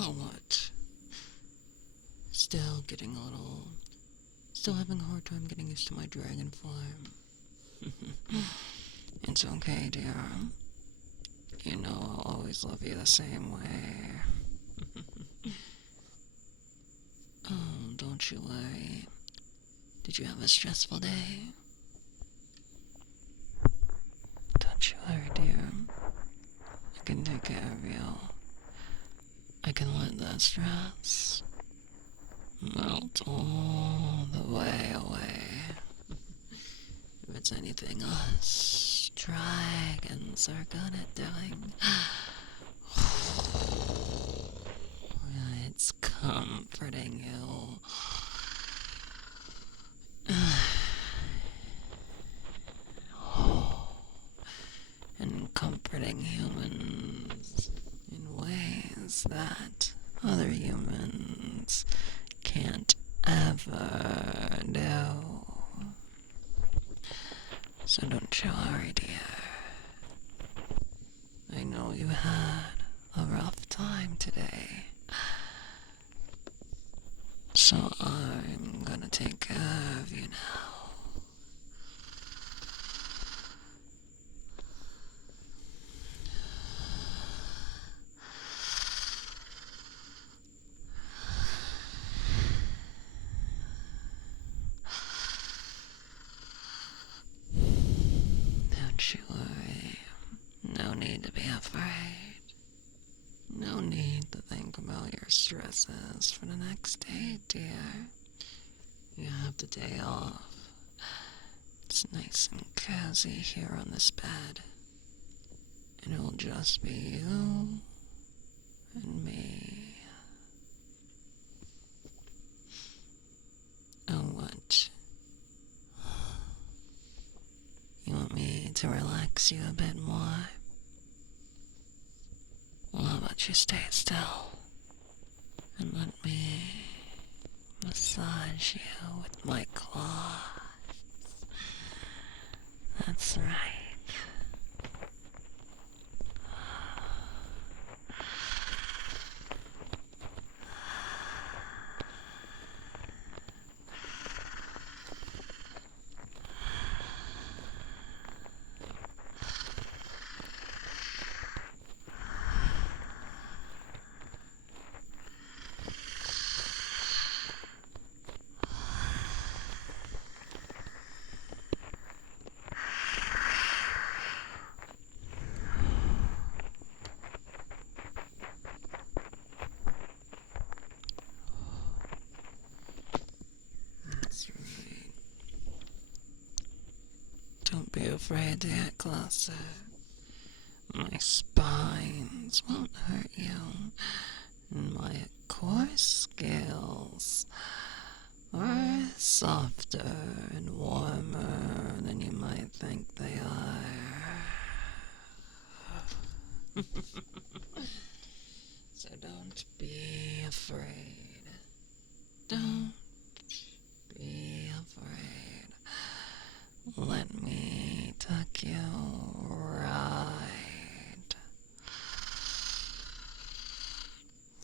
Oh, what? Still getting a little... Still having a hard time getting used to my dragon form. It's okay, dear. You know I'll always love you the same way. Oh, don't you worry. Did you have a stressful day? Don't you worry, dear. I can take care of you. I can let that stress melt all the way away. If it's anything us dragons are good at doing, it's comforting you. And comforting humans in ways that other humans can't ever do. So don't you worry, dear. I know you had a rough time today. So I'm gonna take care of you now. Don't you worry. No need to be afraid. No need to think about your stresses for the next day, dear. You have the day off. It's nice and cozy here on this bed. And it'll just be you and me. Oh, what? You want me to relax you a bit more? Well, how about you stay still and let me massage you with my claws? That's right. That's right. Don't be afraid to get closer. My spines won't hurt you, and my coarse scales are softer and warmer than you might think they are. So don't be afraid. Don't be afraid. Let me tuck you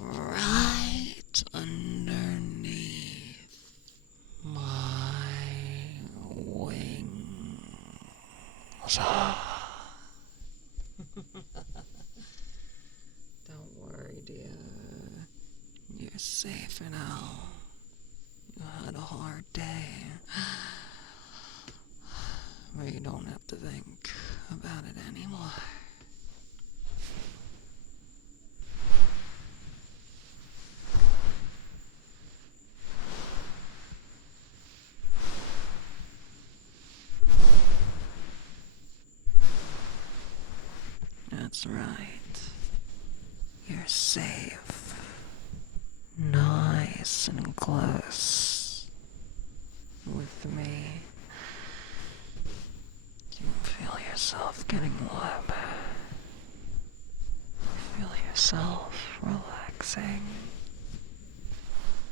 right underneath my wings. Don't worry, dear. You're safe now. You had a hard day where you don't have to think about it anymore. That's right. You're safe. Nice and close with me. You feel yourself getting warmer. Feel yourself relaxing.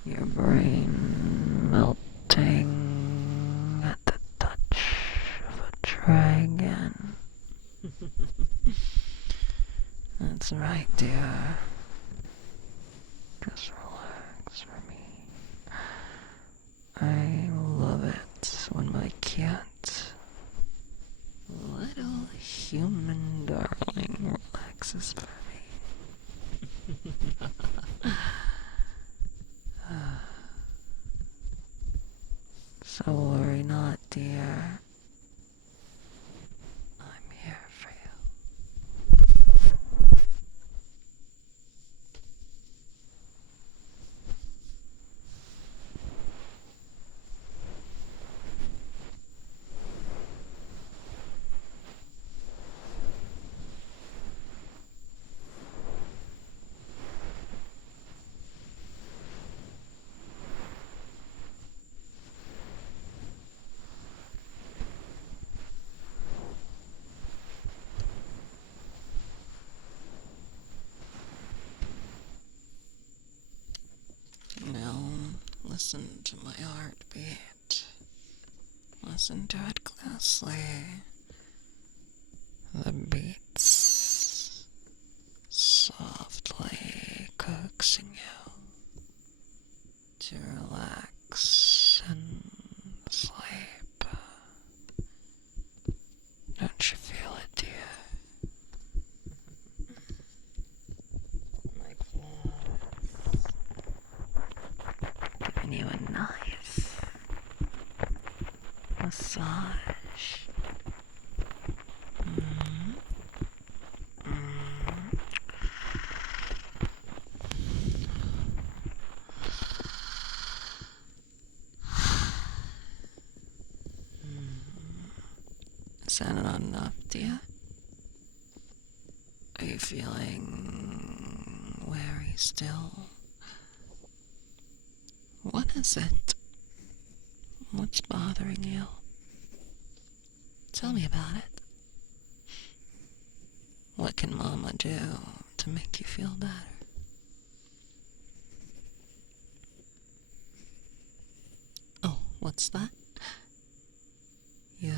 Your brain melting at the touch of a dragon. That's right, dear. Just relax for me. I love it when my cat, little human darling, relaxes for me. So worry not, dear. I'm here for you. Now, listen to my heartbeat. Listen to it closely. The beats softly coaxing you to relax and sleep. Don't you feel it, dear? My claws giving you a nice massage. Is that not enough, dear? Are you feeling very still? What is it? What's bothering you? Tell me about it. What can Mama do to make you feel better? Oh, what's that? You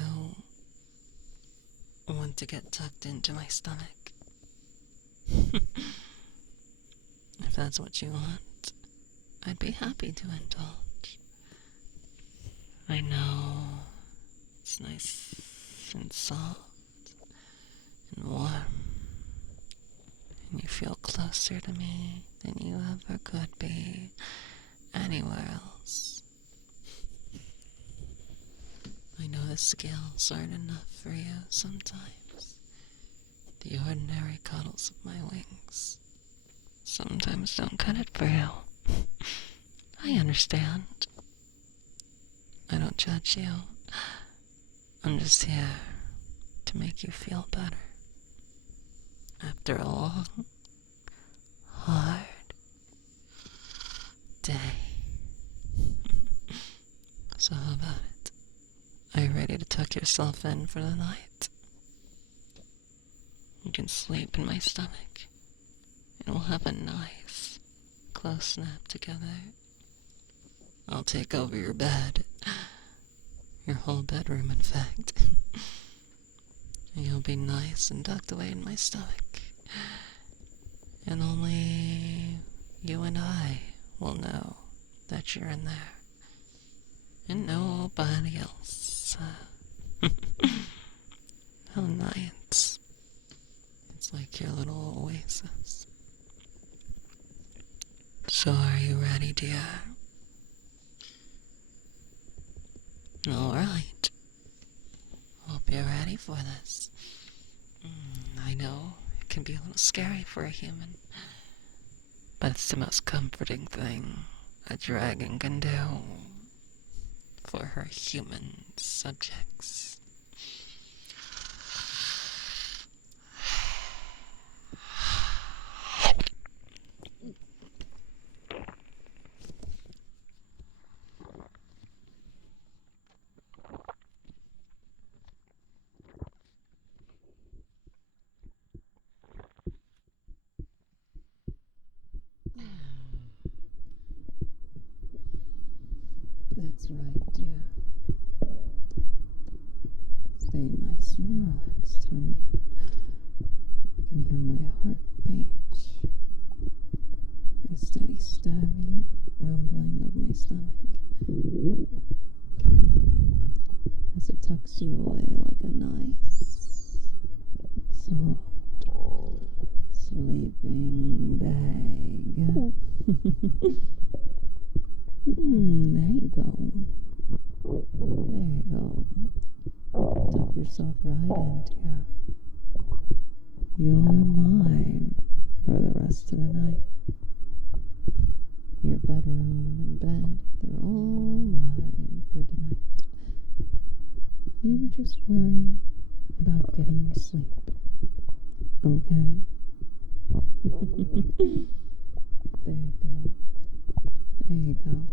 want to get tucked into my stomach? If that's what you want, I'd be happy to indulge. I know it's nice and soft and warm, and you feel closer to me than you ever could be anywhere else. I know the scales aren't enough for you sometimes. The ordinary cuddles of my wings sometimes don't cut it for you. I understand. I don't judge you. I'm just here to make you feel better. After a long, hard day. So how about it? Are you ready to tuck yourself in for the night? You can sleep in my stomach, and we'll have a nice, close nap together. I'll take over your bed. Your whole bedroom, in fact. And you'll be nice and tucked away in my stomach. And only you and I will know that you're in there. And nobody else. How nice. It's like your little oasis. So are you ready, dear? Alright. Hope you're ready for this. I know it can be a little scary for a human, but it's the most comforting thing a dragon can do for her human subjects. That's right, dear. There you go. There you go. Tuck yourself right in, dear. You're mine for the rest of the night. Your bedroom and bed, they're all mine for tonight. You just worry about getting your sleep. Okay? There you go. There you go.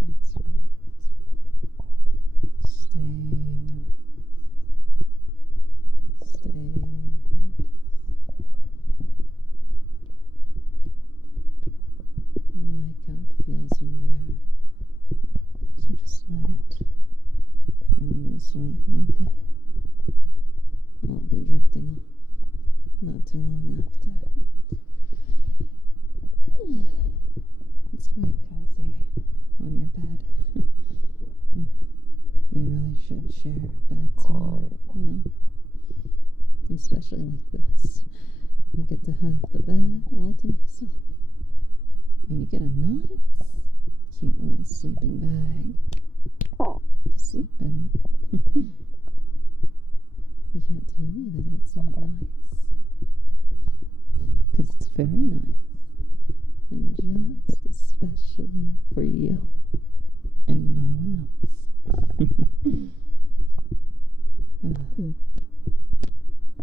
That's right. Stay relaxed. Stay relaxed. You like how it feels in there. So just let it bring you to sleep, okay? I'll be drifting off not too long after. It's quite cozy on your bed. We really should share beds more, you know? Especially like this. I get to have the bed all to myself. And you get a nice, cute little sleeping bag to sleep in. You can't tell me that it's not nice. Because it's very nice. And just especially for you. And no one else.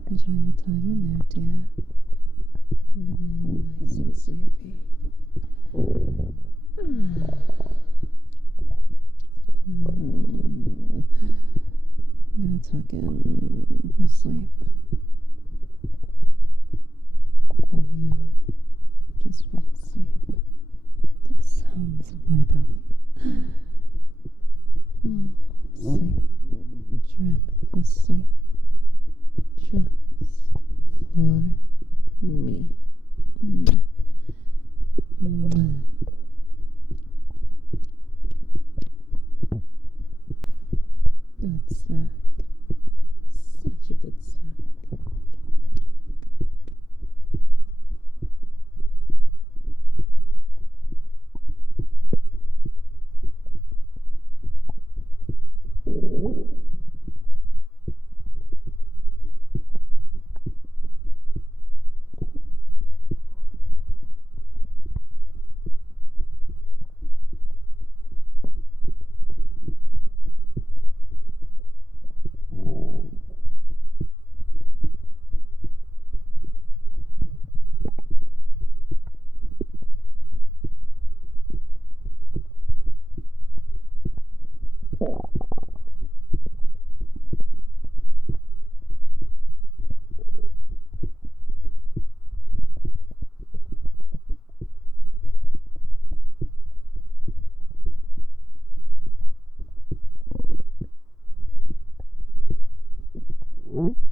Enjoy your time in there, dear. I'm getting nice and sleepy. I'm gonna tuck in for sleep. And you just fall asleep to the sounds of my belly. Fall asleep. Drift asleep. Just for me. Good snack. Such a good snack. Mm-hmm.